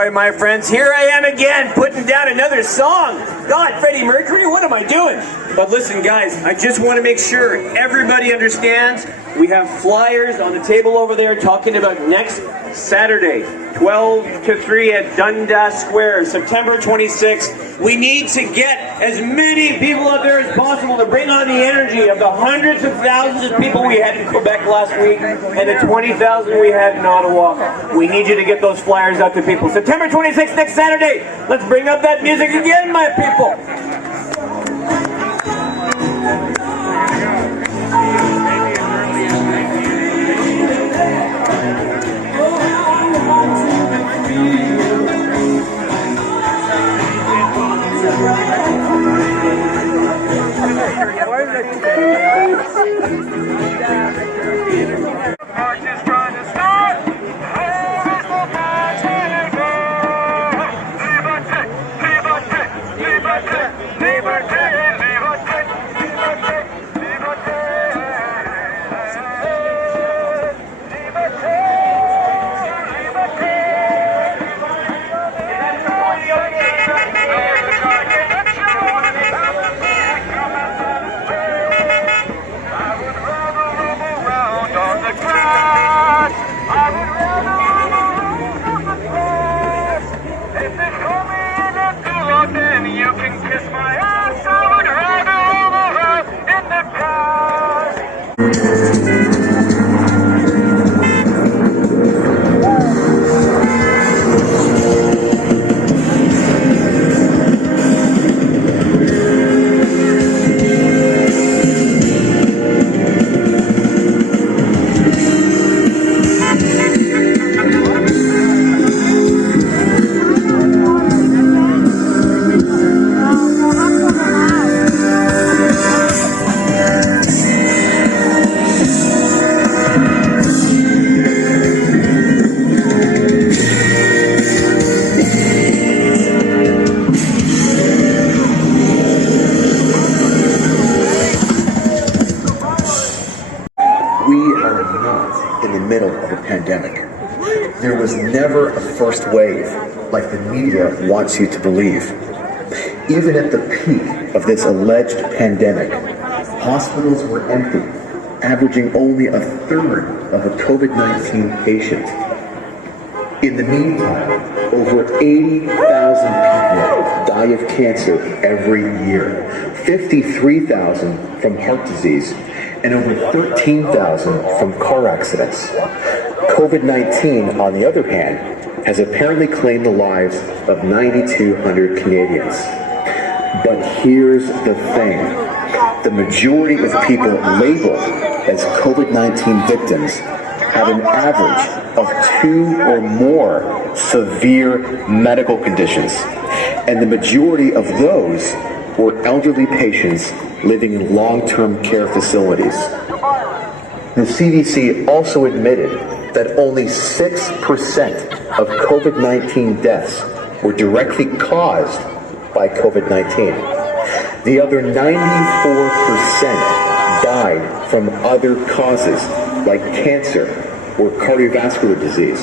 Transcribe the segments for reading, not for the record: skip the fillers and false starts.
boy, my friends. Here I am again, putting down another song. God, Freddie Mercury, what am I doing? But listen, guys, I just want to make sure everybody understands. We have flyers on the table over there talking about next Saturday, 12 to 3 at Dundas Square, September 26th. We need to get as many people out there as possible to bring on the energy of the hundreds of thousands of people we had in Quebec last week and the 20,000 we had in Ottawa. We need you to get those flyers out to people. September 26th, next Saturday. Let's bring up that music again, my people. There was never a first wave like the media wants you to believe. Even at the peak of this alleged pandemic, hospitals were empty, averaging only a third of a COVID-19 patient. In the meantime, over 80,000 people die of cancer every year, 53,000 from heart disease, and over 13,000 from car accidents. COVID-19, on the other hand, has apparently claimed the lives of 9,200 Canadians. But here's the thing. The majority of people labeled as COVID-19 victims have an average of 2 or more severe medical conditions. And the majority of those were elderly patients living in long-term care facilities. The CDC also admitted that only 6% of COVID-19 deaths were directly caused by COVID-19. The other 94% died from other causes like cancer or cardiovascular disease.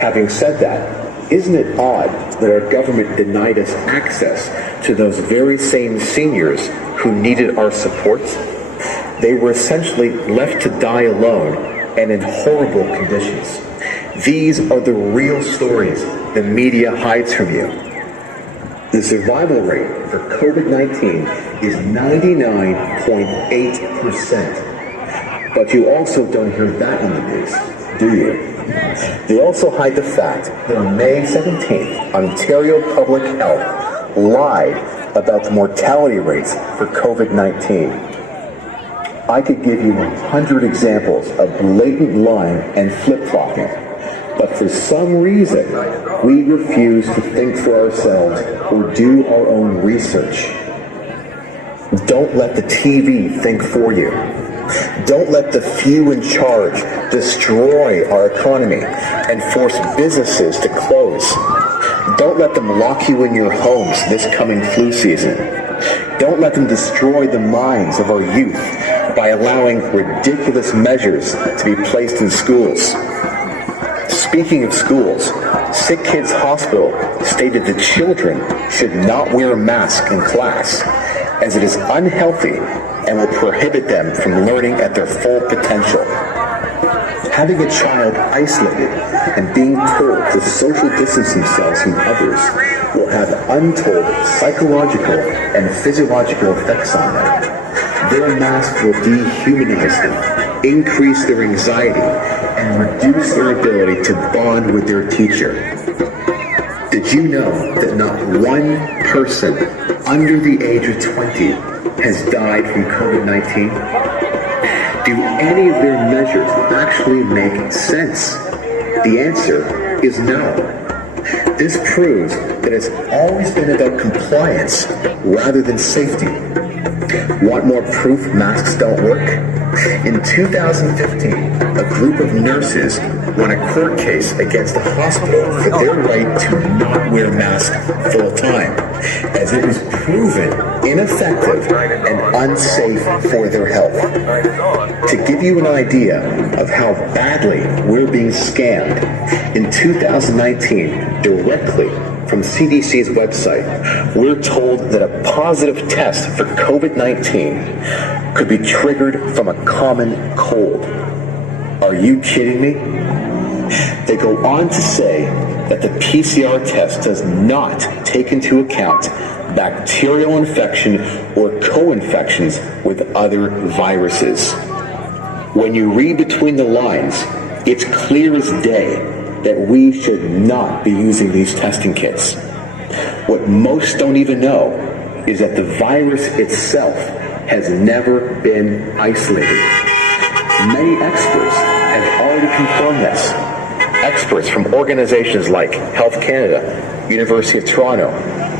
Having said that, isn't it odd that our government denied us access to those very same seniors who needed our support? They were essentially left to die alone and in horrible conditions. These are the real stories the media hides from you. The survival rate for COVID-19 is 99.8%. But you also don't hear that in the news, do you? They also hide the fact that on May 17th, Ontario Public Health lied about the mortality rates for COVID-19. I could give you 100 examples of blatant lying and flip-flopping, but for some reason, we refuse to think for ourselves or do our own research. Don't let the TV think for you. Don't let the few in charge destroy our economy and force businesses to close. Don't let them lock you in your homes this coming flu season. Don't let them destroy the minds of our youth by allowing ridiculous measures to be placed in schools. Speaking of schools, Sick Kids Hospital stated that children should not wear a mask in class, as it is unhealthy and will prohibit them from learning at their full potential. Having a child isolated and being told to social distance themselves from others will have untold psychological and physiological effects on them. Their mask will dehumanize them, increase their anxiety, and reduce their ability to bond with their teacher. Did you know that not one person under the age of 20 has died from COVID-19? Do any of their measures actually make sense? The answer is no. This proves that it's always been about compliance rather than safety. Want more proof masks don't work? In 2015, a group of nurses won a court case against the hospital for their right to not wear masks full time, as it was proven ineffective and unsafe for their health. To give you an idea of how badly we're being scammed, in 2019, directly from CDC's website, we're told that a positive test for COVID-19 could be triggered from a common cold. Are you kidding me? They go on to say that the PCR test does not take into account bacterial infection or co-infections with other viruses. When you read between the lines, it's clear as day that we should not be using these testing kits. What most don't even know is that the virus itself has never been isolated. Many experts have already confirmed this. Experts from organizations like Health Canada, University of Toronto,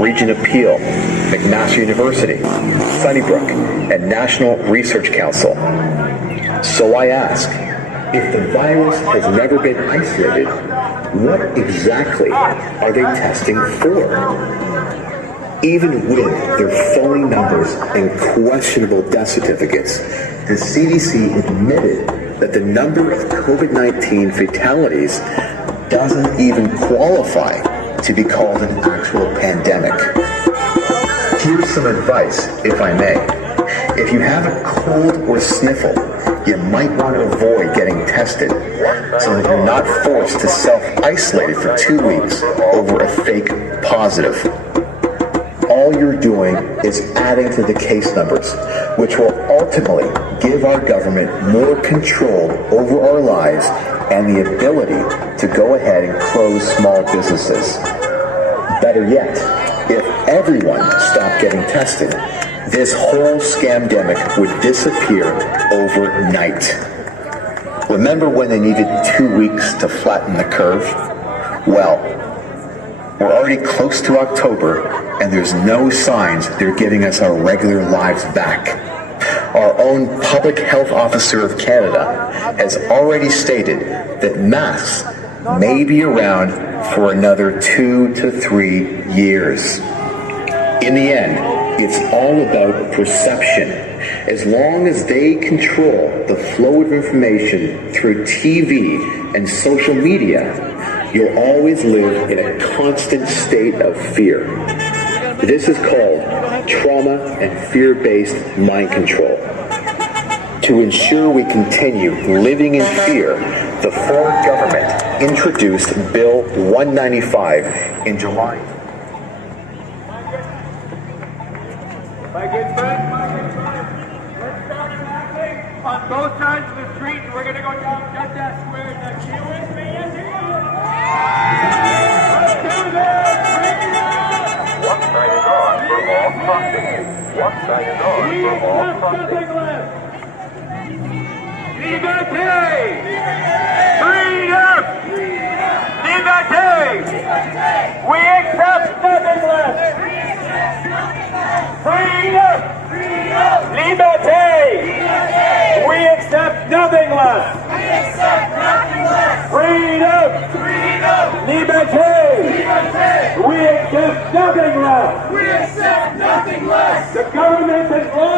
Region of Peel, McMaster University, Sunnybrook, and National Research Council. So I ask, if the virus has never been isolated, what exactly are they testing for? Even with their phony numbers and questionable death certificates, the CDC admitted that the number of COVID-19 fatalities doesn't even qualify to be called an actual pandemic. Here's some advice, if I may. If you have a cold or sniffle, you might want to avoid getting tested so that you're not forced to self-isolate for 2 weeks over a fake positive. All you're doing is adding to the case numbers, which will ultimately give our government more control over our lives and the ability to go ahead and close small businesses. Better yet, if everyone stopped getting tested, this whole scamdemic would disappear overnight. Remember when they needed 2 weeks to flatten the curve? Well, we're already close to October, and there's no signs they're giving us our regular lives back. Our own Public Health Officer of Canada has already stated that masks may be around for another 2 to 3 years. In the end, it's all about perception. As long as they control the flow of information through TV and social media, you'll always live in a constant state of fear. This is called trauma and fear-based mind control. To ensure we continue living in fear, the foreign government introduced Bill 195 in July. On both sides of the street, we're going to go down Dundas Square next. You with me? Yes, you Let's do this! Bring it up! One side is on for all crossing. One side is on for all crossing. Liberté! Freedom! Liberté! We accept nothing less! Freedom! Liberté! We accept nothing less! Freedom! Liberté! We accept nothing less! The government has lost